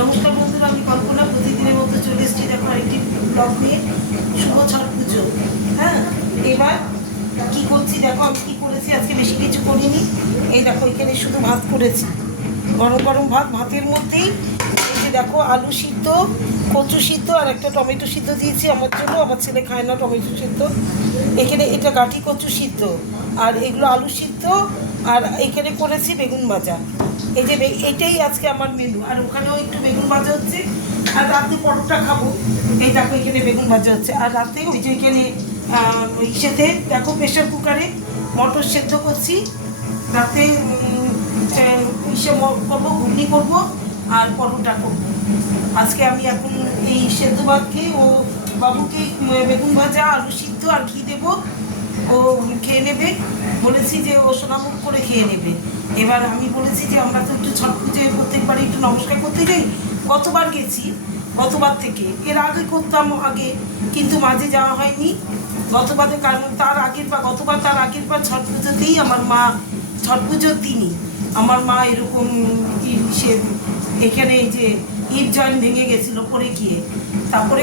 নমস্কার বন্ধুরা, আমি কল্পনা প্রতিদিনের মতো চলে এসেছি দেখো আরেকটি ব্লগ নিয়ে। শুভ ছট পুজো। হ্যাঁ, এবার কি করছি দেখো, আমি কি করেছি আজকে, বেশি কিছু করিনি। এই দেখো এখানে শুধু ভাত করেছি, গরম গরম ভাত। ভাতের মধ্যেই এই যে দেখো আলু সিদ্ধ, কচু সিদ্ধ আর একটা টমেটো সিদ্ধ দিয়েছি আমার জন্য। আমার ছেলে খায় না টমেটো সিদ্ধ। এখানে এটা গাঠি কচু সিদ্ধ, আর এগুলো আলু সিদ্ধ, আর এখানে করেছি বেগুন ভাজা। এই যে এটাই আজকে আমার মেনু। আর ওখানেও একটু বেগুন ভাজা হচ্ছে, আর রাতে পরোটা খাবো। এই দেখো এখানে বেগুন ভাজা হচ্ছে, আর রাতে ওই যে এখানে ওই সাথে দেখো প্রেশার কুকারে মটর সেদ্ধ করছি। রাতে ইসে করবো, ঘুগনি করবো আর পরোটা করবো। আজকে আমি এখন এই সেদ্ধ ভাত খেয়ে ও বাবুকে বেগুন ভাজা আলু সিদ্ধ আর ঘি দেবো, ও খেয়ে নেবে। বলেছি যে ও সোনামুখ করে খেয়ে নেবে। এবার আমি বলেছি যে আমরা তো একটু ছট পুজোয় প্রত্যেকবারই একটু নমস্কার করতে যাই। গতবার গেছি, গতবার থেকে এর আগে করতাম আগে, কিন্তু মাঝে যাওয়া হয়নি। গতবারের কারণ তার আগের বার, গতবার তার আগের বার ছট পুজোতেই আমার মা, ছট পুজোর দিনই আমার মা এরকম সে এখানে এই যে ঈদ জয়েন ভেঙে গেছিলো পড়ে গিয়ে। তারপরে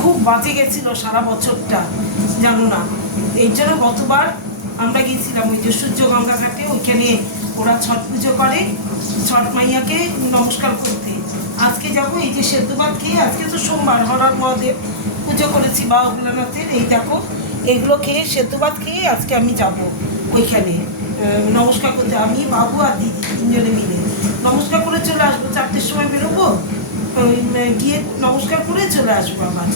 খুব বাজে গেছিলো সারা বছরটা, জানো না। এই জন্য গতবার আমরা গেছিলাম ওই যে সূর্য গঙ্গা ঘাটে, ওইখানে ওরা ছট পুজো করে, ছট মাইয়াকে নমস্কার করতে। আজকে যাবো এই যে সেদ্ধ ভাত খেয়ে, আজকে তো সোমবার, হরার মহাদেব পুজো করেছি বাবা ভোলানাথের। এই দেখো এগুলো খেয়ে সেদ্ধ ভাত খেয়ে আজকে আমি যাব ওইখানে নমস্কার করতে। আমি বাবু আর দিদি তিনজনে মিলে নমস্কার করে চলে আসবো। 4টের সময় বেরোবো, গিয়ে নমস্কার করে চলে আসবো। আবার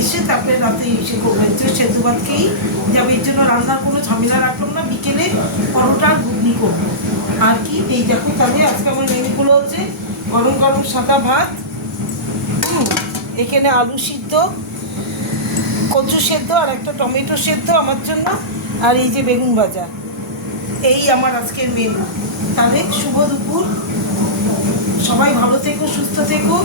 এসে তারপরে রাতে এসে করবো। সেদ্ধ ভাত খেয়েই যাবে, এর জন্য রান্নার কোনো ঝামেলা রাখলাম না। বিকেলে পরোটা ঘুগনি করবো আর কি। এই দেখো তাহলে আজকে আমার মেনুগুলো হচ্ছে গরম গরম সাদা ভাত, এখানে আলু সিদ্ধ, কচু সেদ্ধ আর একটা টমেটো সেদ্ধ আমার জন্য, আর এই যে বেগুন ভাজা। এই আমার আজকের মেনু। তাহলে শুভ দুপুর, সবাই ভালো থেকো, সুস্থ থেকো।